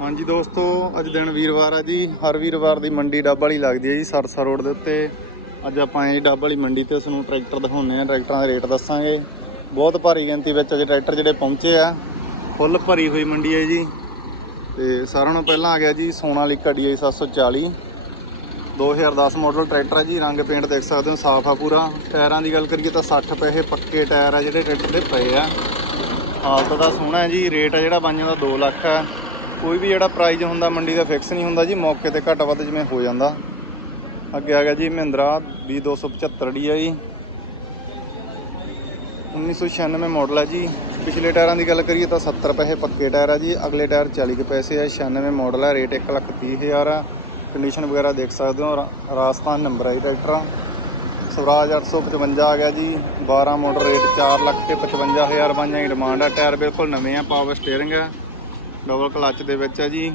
ਹਾਂਜੀ ਦੋਸਤੋ, ਅੱਜ ਦਿਨ ਵੀਰਵਾਰ ਆ ਜੀ। ਹਰ ਵੀਰਵਾਰ ਦੀ ਮੰਡੀ ਡੱਬ ਵਾਲੀ ਲੱਗਦੀ ਹੈ ਜੀ, ਸਰਸਾ ਰੋਡ ਦੇ ਉੱਤੇ। ਅੱਜ ਆਪਾਂ ਆਏ ਜੀ ਡੱਬ ਵਾਲੀ ਮੰਡੀ ਤੇ ਤੁਹਾਨੂੰ ਟਰੈਕਟਰ ਦਿਖਾਉਂਦੇ ਆ, ਟਰੈਕਟਰਾਂ ਦੇ ਰੇਟ ਦੱਸਾਂਗੇ। ਬਹੁਤ ਭਾਰੀ ਗਿਣਤੀ ਵਿੱਚ ਅੱਜ ਟਰੈਕਟਰ ਜਿਹੜੇ ਪਹੁੰਚੇ ਆ, ਫੁੱਲ ਭਰੀ ਹੋਈ ਮੰਡੀ ਹੈ ਜੀ। ਤੇ ਸਾਰਿਆਂ ਨੂੰ ਪਹਿਲਾਂ ਆ ਗਿਆ ਜੀ ਸੋਨਾਲੀਕਾ DI 740 2010 ਮਾਡਲ ਟਰੈਕਟਰ ਹੈ ਜੀ, ਰੰਗ ਪੇਂਟ ਦੇਖ ਸਕਦੇ ਹੋ, ਸਾਫ਼ ਆ ਪੂਰਾ। ਟਾਇਰਾਂ ਦੀ ਗੱਲ ਕਰੀਏ ਤਾਂ 60 ਪੈਸੇ ਪੱਕੇ ਟਾਇਰ ਆ ਜਿਹੜੇ ਟਰੈਕਟਰ ਦੇ ਪਏ ਆ। ਹਾਲਤ ਦਾ ਸੋਹਣਾ ਹੈ ਜੀ, ਰੇਟ ਆ ਜਿਹੜਾ ਬਾਈਆਂ ਦਾ 2 ਲੱਖ ਹੈ ਕੋਈ ਵੀ ਜਿਹੜਾ ਪ੍ਰਾਈਜ਼ ਹੁੰਦਾ ਮੰਡੀ ਦਾ ਫਿਕਸ ਨਹੀਂ ਹੁੰਦਾ ਜੀ, ਮੌਕੇ ਤੇ ਘੱਟ ਵੱਧ ਜਿਵੇਂ ਹੋ ਜਾਂਦਾ। ਅੱਗੇ ਆ ਗਿਆ ਜੀ ਮਹਿੰਦਰਾ B275 DI 1996 ਮਾਡਲ ਹੈ ਜੀ। ਪਿਛਲੇ ਟਾਇਰਾਂ ਦੀ ਗੱਲ ਕਰੀਏ ਤਾਂ 70 ਪੈਸੇ ਪੱਕੇ ਟਾਇਰ ਆ ਜੀ। ਅਗਲੇ ਟਾਇਰ 40 ਕੁ ਪੈਸੇ ਆ 96 ਮਾਡਲ ਹੈ ਰੇਟ 1 ਲੱਖ 30 ਹਜ਼ਾਰ ਆ। ਕੰਡੀਸ਼ਨ ਵਗੈਰਾ ਦੇਖ ਸਕਦੇ ਹੋ ਰਾਜਸਥਾਨ ਨੰਬਰ ਹੈ ਜੀ ਟਰੈਕਟਰ ਆ। ਸਵਰਾਜ 855 ਆ ਗਿਆ ਜੀ। 12 ਮਾਡਲ ਰੇਟ 4 ਲੱਖ ਤੇ 55000 ਬਾਈਆਂ ਦੀ ਡਿਮਾਂਡ ਆ। ਟਾਇਰ ਬਿਲਕੁਲ ਨਵੇਂ ਆ ਪਾਵਰ ਸਟੀਅਰਿੰਗ ਆ। ਡਬਲ ਕਲੱਚ ਦੇ ਵਿੱਚ ਹੈ ਜੀ।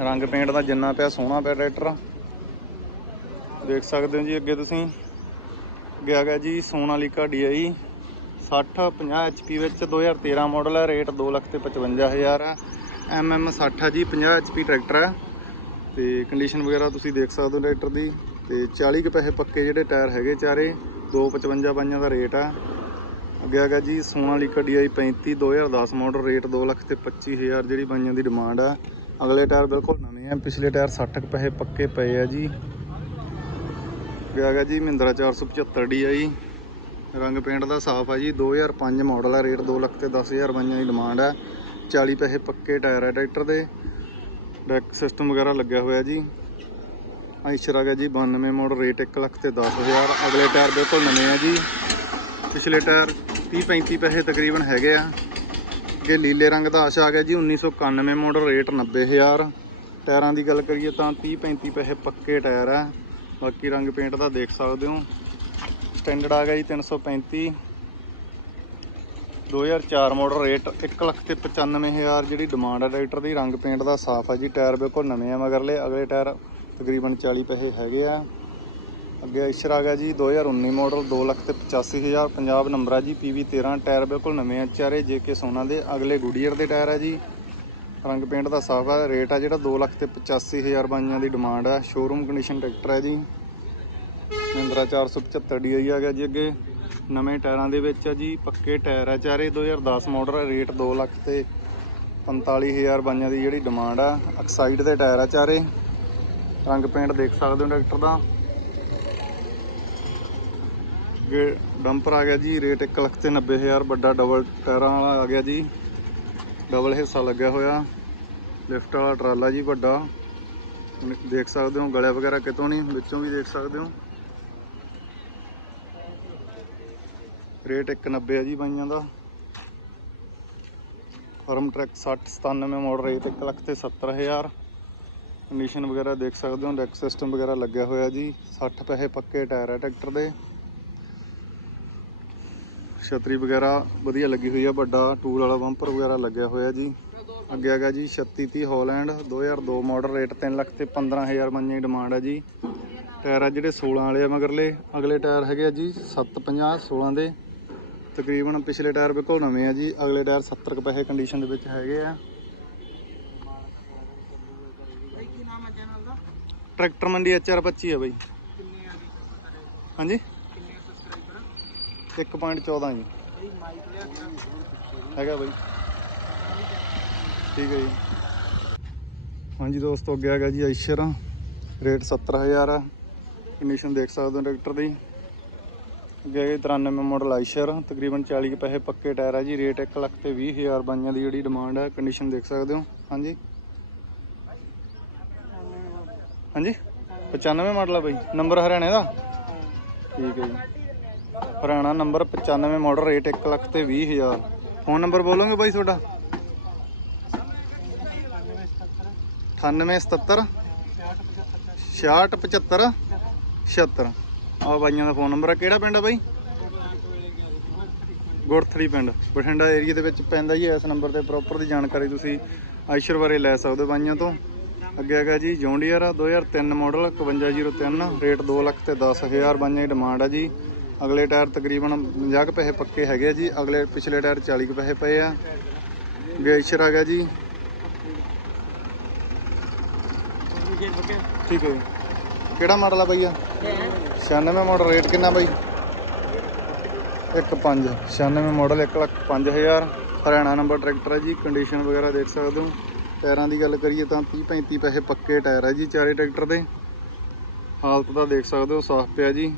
ਰੰਗ ਪੇਂਟ ਦਾ ਜਿੰਨਾ ਪਿਆ ਸੋਹਣਾ ਪਿਆ ਟਰੈਕਟਰ। ਦੇਖ ਸਕਦੇ ਹੋ ਜੀ ਅੱਗੇ ਤੁਸੀਂ। ਅੱਗੇ ਆ ਗਿਆ ਜੀ ਸੋਨਾਲੀਕਾ DI 60 50 HP ਵਿੱਚ 2013 ਮਾਡਲ ਹੈ ਰੇਟ 2 ਲੱਖ ਤੇ 55000 ਹੈ। MM 60 ਹੈ ਜੀ 50 HP ਟਰੈਕਟਰ ਹੈ। ਤੇ ਕੰਡੀਸ਼ਨ ਵਗੈਰਾ ਤੁਸੀਂ ਦੇਖ ਸਕਦੇ ਹੋ ਟਰੈਕਟਰ ਦੀ। ਤੇ 40 ਕੁ ਪੈਸੇ ਪੱਕੇ ਜਿਹੜੇ ਟਾਇਰ ਹੈਗੇ ਚਾਰੇ 255 ਬਾਈਆਂ ਦਾ ਰੇਟ ਆ ਅੱਗੇ ਆ ਜੀ Sonalika DI 35 2010 model rate 2 lakh ਤੇ 25000 ਜਿਹੜੀ ਬਾਈਆਂ ਦੀ ਡਿਮਾਂਡ ਆ। ਅਗਲੇ ਟਾਇਰ ਬਿਲਕੁਲ ਨਵੇਂ ਆ, ਪਿਛਲੇ ਟਾਇਰ 60 ਕੁ ਪੈਸੇ ਪੱਕੇ ਪਏ ਆ ਜੀ। ਅੱਗੇ ਆ ਗਿਆ ਜੀ, ਮਹਿੰਦਰਾ 475 DI ਰੰਗ ਪੇਂਟ ਦਾ ਸਾਫ਼ ਆ ਜੀ 2005 ਮਾਡਲ ਆ ਰੇਟ 2 ਲੱਖ ਤੇ 10000 ਬਾਈਆਂ ਦੀ ਡਿਮਾਂਡ ਆ। 40 ਪੈਸੇ ਪੱਕੇ ਟਾਇਰ ਆ ਟਰੈਕਟਰ ਦੇ। ਡੈਕ ਸਿਸਟਮ ਵਗੈਰਾ ਲੱਗਿਆ ਹੋਇਆ ਜੀ। ਆਈਸ਼ਰ ਆ ਗਿਆ ਜੀ 92 ਮਾਡਲ ਰੇਟ 1 ਲੱਖ ਤੇ 10000 ਅਗਲੇ ਟਾਇਰ ਬਿਲਕੁਲ ਨਵੇਂ ਆ ਜੀ। ਪਿਛਲੇ ਟਾਇਰ 30 35 ਪੈਸੇ ਤਕਰੀਬਨ ਹੈਗੇ ਆ। ਅੱਗੇ ਲੀਲੇ ਰੰਗ ਦਾ ਆਸ਼ਾ ਆ ਗਿਆ ਜੀ 1991 ਮਾਡਲ ਰੇਟ 90000 ਟਾਇਰਾਂ ਦੀ ਗੱਲ ਕਰੀਏ ਤਾਂ 30 35 ਪੈਸੇ ਪੱਕੇ ਟਾਇਰ ਆ। ਬਾਕੀ ਰੰਗ ਪੇਂਟ ਦਾ ਦੇਖ ਸਕਦੇ ਹੋ। ਸਟੈਂਡਰਡ ਆ ਗਿਆ ਜੀ 335 2004 ਮਾਡਲ ਰੇਟ 1 ਲੱਖ ਤੇ 95000 ਜਿਹੜੀ ਡਿਮਾਂਡ ਆ ਟਰੈਕਟਰ ਦੀ। ਰੰਗ ਪੇਂਟ ਦਾ ਸਾਫ਼ ਆ ਜੀ, ਟਾਇਰ ਬਿਲਕੁਲ ਨਵੇਂ ਆ ਮਗਰਲੇ। ਅਗਲੇ ਟਾਇਰ ਤਕਰੀਬਨ 40 ਪੈਸੇ ਹੈਗੇ ਆ। ਅੱਗੇ ਆਈਸ਼ਰ ਆ ਗਿਆ ਜੀ 2019 ਮਾਡਲ 2 ਲੱਖ ਤੇ 85000 ਪੰਜਾਬ ਨੰਬਰ ਆ ਜੀ PV13 ਟਾਇਰ ਬਿਲਕੁਲ ਨਵੇਂ ਆ ਚਾਰੇ JK ਸੋਨਾ ਦੇ, ਅਗਲੇ ਗੁਡੀਅਰ ਦੇ ਟਾਇਰ ਆ ਜੀ। ਰੰਗ ਪੇਂਟ ਦਾ ਸਾਫ਼ ਆ, ਰੇਟ ਆ ਜਿਹੜਾ 2 ਲੱਖ ਤੇ 85000 ਬਾਈਆਂ ਦੀ ਡਿਮਾਂਡ ਆ ਸ਼ੋਰੂਮ ਕੰਡੀਸ਼ਨ ਟਰੈਕਟਰ ਹੈ ਜੀ। ਮਹਿੰਦਰਾ 475 DI ਆ ਗਿਆ ਜੀ ਅੱਗੇ। ਨਵੇਂ ਟਾਇਰਾਂ ਦੇ ਵਿੱਚ ਆ ਜੀ, ਪੱਕੇ ਟਾਇਰ ਆ ਚਾਰੇ 2010 ਮਾਡਲ ਰੇਟ 2 ਲੱਖ ਤੇ 45000 ਬਾਈਆਂ ਦੀ ਜਿਹੜੀ ਡਿਮਾਂਡ ਆ ਐਕਸਾਈਡ ਦੇ ਟਾਇਰ ਆ ਚਾਰੇ। ਰੰਗ ਪੇਂਟ ਦੇਖ ਸਕਦੇ ਹੋ ਟਰੈਕਟਰ ਦਾ। ਡੰਪਰ ਆ ਗਿਆ ਜੀ, ਰੇਟ 1 ਲੱਖ ਤੇ 90000 ਵੱਡਾ ਡਬਲ ਟਾਇਰਾਂ ਵਾਲਾ ਆ ਗਿਆ ਜੀ। ਡਬਲ ਹਿੱਸਾ ਲੱਗਿਆ ਹੋਇਆ। ਲਿਫਟ ਵਾਲਾ ਟਰਾਲਾ ਜੀ ਵੱਡਾ। ਦੇਖ ਸਕਦੇ ਹੋ ਗਲੇ ਵਗੈਰਾ ਕਿਤੋਂ ਨਹੀਂ, ਵਿੱਚੋਂ ਵੀ ਦੇਖ ਸਕਦੇ ਹੋ। ਰੇਟ 190 ਹੈ ਜੀ ਬਾਈਆਂ ਦਾ। Farmtrac 60 97 model rate 1 lakh ਤੇ 70000 ਕੰਡੀਸ਼ਨ ਵਗੈਰਾ ਦੇਖ ਸਕਦੇ ਹੋ ਡੈਕ ਸਿਸਟਮ ਵਗੈਰਾ ਲੱਗਿਆ ਹੋਇਆ ਜੀ। 60 ਪੈਸੇ ਪੱਕੇ ਟਾਇਰ ਹੈ ਟਰੈਕਟਰ ਦੇ। ਛਤਰੀ ਵਗੈਰਾ ਵਧੀਆ ਲੱਗੀ ਹੋਈ ਆ ਵੱਡਾ ਟੂਲ ਵਾਲਾ ਬੰਪਰ ਵਗੈਰਾ ਲੱਗਿਆ ਹੋਇਆ ਜੀ। ਅੱਗੇ ਆ ਗਿਆ ਜੀ 3630 ਹਾਲੈਂਡ 2002 ਮਾਡਲ ਰੇਟ 3 ਲੱਖ ਤੇ 15000 ਮੰਨੀ ਡਿਮਾਂਡ ਹੈ ਜੀ। ਟਾਇਰ ਆ ਜਿਹੜੇ 16 ਵਾਲੇ ਆ ਮਗਰਲੇ ਅਗਲੇ ਟਾਇਰ ਹੈਗੇ ਆ ਜੀ 750 16 ਦੇ। ਤਕਰੀਬਨ ਪਿਛਲੇ ਟਾਇਰ ਬਿਲਕੁਲ ਨਵੇਂ ਆ ਜੀ ਅਗਲੇ ਟਾਇਰ 70 ਕੁ ਪੈਸੇ ਕੰਡੀਸ਼ਨ ਦੇ ਵਿੱਚ ਹੈਗੇ ਆ। ਟਰੈਕਟਰ ਮੰਡੀ HR 25 ਹੈ ਬਾਈ। ਹਾਂਜੀ? 1.14 ਜੀ। ਹੈਗਾ ਬਾਈ। ਠੀਕ ਹੈ ਜੀ। ਹਾਂਜੀ ਦੋਸਤੋ ਅੱਗੇ ਆ ਗਿਆ ਜੀ ਆਈਸ਼ਰ ਰੇਟ 70000 ਆ। ਕੰਡੀਸ਼ਨ ਦੇਖ ਸਕਦੇ ਹੋ ਟਰੈਕਟਰ ਦੀ। ਅੱਗੇ ਹੈਗੇ 93 ਮਾਡਲ ਆਈਸ਼ਰ ਤਕਰੀਬਨ 40 ਕੁ ਪੈਸੇ ਪੱਕੇ ਟਾਇਰ ਆ ਜੀ। ਰੇਟ 1 ਲੱਖ ਤੇ 20000 ਬਾਈਆਂ ਦੀ ਜਿਹੜੀ ਡਿਮਾਂਡ ਹੈ ਕੰਡੀਸ਼ਨ ਦੇਖ ਸਕਦੇ ਹੋ। ਹਾਂਜੀ। ਹਾਂਜੀ। 95 ਮਾਡਲ ਆ ਬਾਈ। ਨੰਬਰ ਹਰਿਆਣੇ ਦਾ? ਠੀਕ ਹੈ ਜੀ। ਪੁਰਾਣਾ ਨੰਬਰ 95 ਮਾਡਲ ਰੇਟ 1 ਲੱਖ ਤੇ 20000 ਫੋਨ ਨੰਬਰ ਬੋਲੋਗੇ ਬਾਈ ਤੁਹਾਡਾ? 9877 6675 76 ਆ ਬਾਈਆਂ ਦਾ ਫੋਨ ਨੰਬਰ ਆ। ਕਿਹੜਾ ਪਿੰਡ ਆ ਬਾਈ? ਗੁਰਥੜੀ ਪਿੰਡ। ਬਠਿੰਡਾ ਏਰੀਆ ਦੇ ਵਿੱਚ ਪੈਂਦਾ ਜੀ, ਇਸ ਨੰਬਰ ਤੇ ਪ੍ਰੋਪਰ ਦੀ ਜਾਣਕਾਰੀ ਤੁਸੀਂ ਆਇਸ਼ਰ ਬਾਰੇ ਲੈ ਸਕਦੇ ਹੋ ਬਾਈਆਂ ਤੋਂ। ਅੱਗੇ ਹੈਗਾ ਜੀ ਜੌਂਡੀਅਰ 2003 ਮਾਡਲ 5103 ਰੇਟ 2 ਲੱਖ ਤੇ 10000 ਬਾਈਆਂ ਦੀ ਡਿਮਾਂਡ ਆ ਜੀ। ਅਗਲੇ ਟਾਇਰ ਤਕਰੀਬਨ 50 ਕੁ ਪੈਸੇ ਪੱਕੇ ਹੈਗੇ ਆ ਜੀ। ਅਗਲੇ ਪਿਛਲੇ ਟਾਇਰ 40 ਕੁ ਪੈਸੇ ਪਏ ਆ। ਗੇਸ਼ਰ ਆ ਗਿਆ ਜੀ। ਠੀਕ ਹੈ ਜੀ। ਕਿਹੜਾ ਮਾਡਲ ਆ ਬਈਆ 96 ਮਾਡਲ ਰੇਟ ਕਿੰਨਾ ਬਾਈ? 15 96 model 1 lakh 5000 Haryana number tractor ਹੈ ਜੀ। ਕੰਡੀਸ਼ਨ ਵਗੈਰਾ ਦੇਖ ਸਕਦੇ ਹੋ। ਟਾਇਰਾਂ ਦੀ ਗੱਲ ਕਰੀਏ ਤਾਂ 30 35 ਪੈਸੇ ਪੱਕੇ ਟਾਇਰ ਹੈ ਜੀ ਚਾਰੇ ਟਰੈਕਟਰ ਦੇ। ਹਾਲਤ ਤਾਂ ਦੇਖ ਸਕਦੇ ਹੋ, ਸਾਫ਼ ਪਿਆ ਜੀ।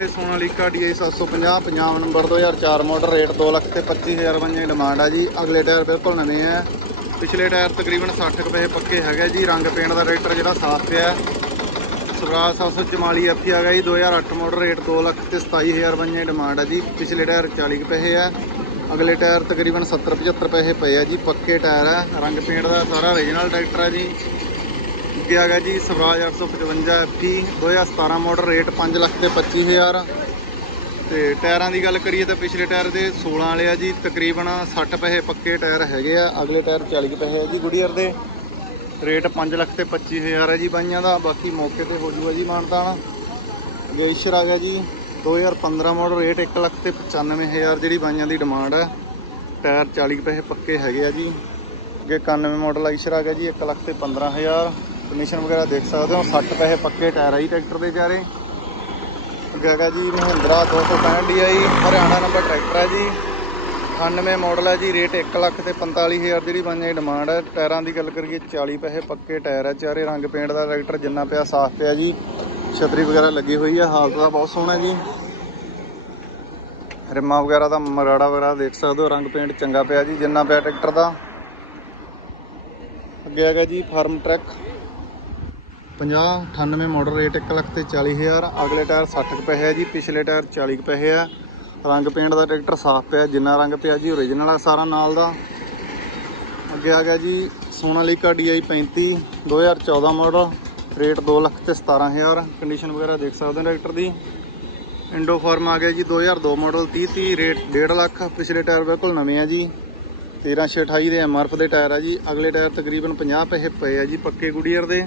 ਇਹ Sonalika DI 750 Punjab number 2004 model rate 2 lakh ਤੇ 25000 ਬੰਜੇ ਡਿਮਾਂਡ ਆ ਜੀ। ਅਗਲੇ ਟਾਇਰ ਬਿਲਕੁਲ ਨਵੇਂ ਆ। ਪਿਛਲੇ ਟਾਇਰ ਤਕਰੀਬਨ 60 ਕੁ ਪੈਸੇ ਪੱਕੇ ਹੈਗੇ ਜੀ। ਰੰਗ ਪੇਂਟ ਦਾ ਟਰੈਕਟਰ ਜਿਹੜਾ ਸਾਫ਼ ਪਿਆ। ਹੈ। ਸਵਰਾਜ 744 ਐਫੀ ਆ ਗਿਆ ਜੀ। 2008 ਮਾਡਲ ਰੇਟ 2 ਲੱਖ ਤੇ 27000 ਬੰਜੇ ਡਿਮਾਂਡ ਆ ਜੀ। ਪਿਛਲੇ ਟਾਇਰ 40 ਕੁ ਪੈਸੇ ਆ। ਅਗਲੇ ਟਾਇਰ ਤਕਰੀਬਨ 70 75 ਪੈਸੇ ਪਏ ਆ ਜੀ। ਪੱਕੇ ਟਾਇਰ ਆ। ਰੰਗ ਪੇਂਟ ਦਾ ਸਾਰਾ ਓਰੀਜਨਲ ਟਰੈਕਟਰ ਆ ਜੀ। ਅੱਗੇ ਆ ਗਿਆ ਜੀ Swaraj 855 FE 2017 model rate 5 lakh ਤੇ 25000 ਤੇ ਟਾਇਰਾਂ ਦੀ ਗੱਲ ਕਰੀਏ ਤਾਂ ਪਿਛਲੇ ਟਾਇਰ ਦੇ 16 ਵਾਲੇ ਆ ਜੀ, ਤਕਰੀਬਨ 60 ਪੈਸੇ ਪੱਕੇ ਟਾਇਰ ਹੈਗੇ ਆ, ਅਗਲੇ ਟਾਇਰ 40 ਕੁ ਪੈਸੇ ਆ ਜੀ ਗੁਡੀਅਰ ਦੇ। ਰੇਟ 5 ਲੱਖ ਤੇ 25000 ਹੈ ਜੀ ਬਾਈਆਂ ਦਾ, ਬਾਕੀ ਮੌਕੇ ਤੇ ਹੋ ਜੂਗਾ ਜੀ ਮਾਨਤਾਨ। ਗੇਸ਼ਰ ਆ ਗਿਆ ਜੀ 2015 ਮਾਡਲ ਰੇਟ 1 ਲੱਖ ਤੇ 95000 ਜਿਹੜੀ ਬਾਈਆਂ ਦੀ ਡਿਮਾਂਡ ਹੈ ਟਾਇਰ 40 ਕੁ ਪੈਸੇ ਪੱਕੇ ਹੈਗੇ ਆ ਜੀ। ਅੱਗੇ 91 ਮਾਡਲ ਆਈਸ਼ਰ ਆ ਗਿਆ ਜੀ 1 ਲੱਖ ਤੇ 15000 ਕੰਡੀਸ਼ਨ ਵਗੈਰਾ ਦੇਖ ਸਕਦੇ ਹੋ। 60 ਪੈਸੇ ਪੱਕੇ ਟਾਇਰ ਆ ਜੀ ਟਰੈਕਟਰ ਦੇ ਵਿਚਾਰੇ। ਅੱਗੇ ਜੀ, Mahindra 265 DI Haryana number tractor ਹੈ ਜੀ। 98 ਮਾਡਲ ਹੈ ਜੀ। ਰੇਟ 1 ਲੱਖ ਤੇ 45000 ਜਿਹੜੀ ਬਾਈਆਂ ਦੀ ਡਿਮਾਂਡ ਹੈ ਟਾਇਰਾਂ ਦੀ ਗੱਲ ਕਰੀਏ 40 ਪੈਸੇ ਪੱਕੇ ਟਾਇਰ ਹੈ ਚਾਰੇ ਰੰਗ ਪੇਂਟ ਦਾ ਟਰੈਕਟਰ ਜਿੰਨਾ ਪਿਆ, ਸਾਫ਼ ਪਿਆ ਜੀ। ਛਤਰੀ ਵਗੈਰਾ ਲੱਗੀ ਹੋਈ ਹੈ ਹਾਲਤ ਦਾ ਬਹੁਤ ਸੋਹਣਾ ਜੀ। ਰਿਮਾ ਵਗੈਰਾ ਦਾ ਮਰਾੜਾ ਵਗੈਰਾ ਦੇਖ ਸਕਦੇ ਹੋ। ਰੰਗ ਪੇਂਟ ਚੰਗਾ ਪਿਆ ਜੀ। ਜਿੰਨਾ ਪਿਆ ਟਰੈਕਟਰ ਦਾ। ਅੱਗੇ ਹੈਗਾ ਜੀ, Farmtrac. 50 98 model rate 1 lakh ਤੇ 40000 ਅਗਲੇ ਟਾਇਰ 60 ਕੁ ਪੈਸੇ ਆ ਜੀ, ਪਿਛਲੇ ਟਾਇਰ 40 ਕੁ ਪੈਸੇ ਆ। ਰੰਗ ਪੇਂਟ ਦਾ ਟਰੈਕਟਰ ਸਾਫ਼ ਪਿਆ, ਜਿੰਨਾ ਰੰਗ ਪਿਆ ਜੀ ਓਰੀਜਨਲ ਆ ਸਾਰਾ ਨਾਲ ਦਾ। ਅੱਗੇ ਆ ਗਿਆ ਜੀ, Sonalika DI 35 2014 model rate 2 lakh ਤੇ 17000 ਕੰਡੀਸ਼ਨ ਵਗੈਰਾ ਦੇਖ ਸਕਦੇ ਹੋ ਟਰੈਕਟਰ ਦੀ। ਇੰਡੋ ਫਾਰਮ ਆ ਗਿਆ ਜੀ 2002 ਮਾਡਲ 30 30 ਰੇਟ 1.5 ਲੱਖ। ਪਿਛਲੇ ਟਾਇਰ ਬਿਲਕੁਲ ਨਵੇਂ ਆ ਜੀ। 1328 ਦੇ ਐਮਆਰਐਫ ਦੇ ਟਾਇਰ ਆ ਜੀ। ਅਗਲੇ ਟਾਇਰ ਤਕਰੀਬਨ 50 ਪੈਸੇ ਪਏ ਆ ਜੀ, ਪੱਕੇ ਗੁਡੀਅਰ ਦੇ।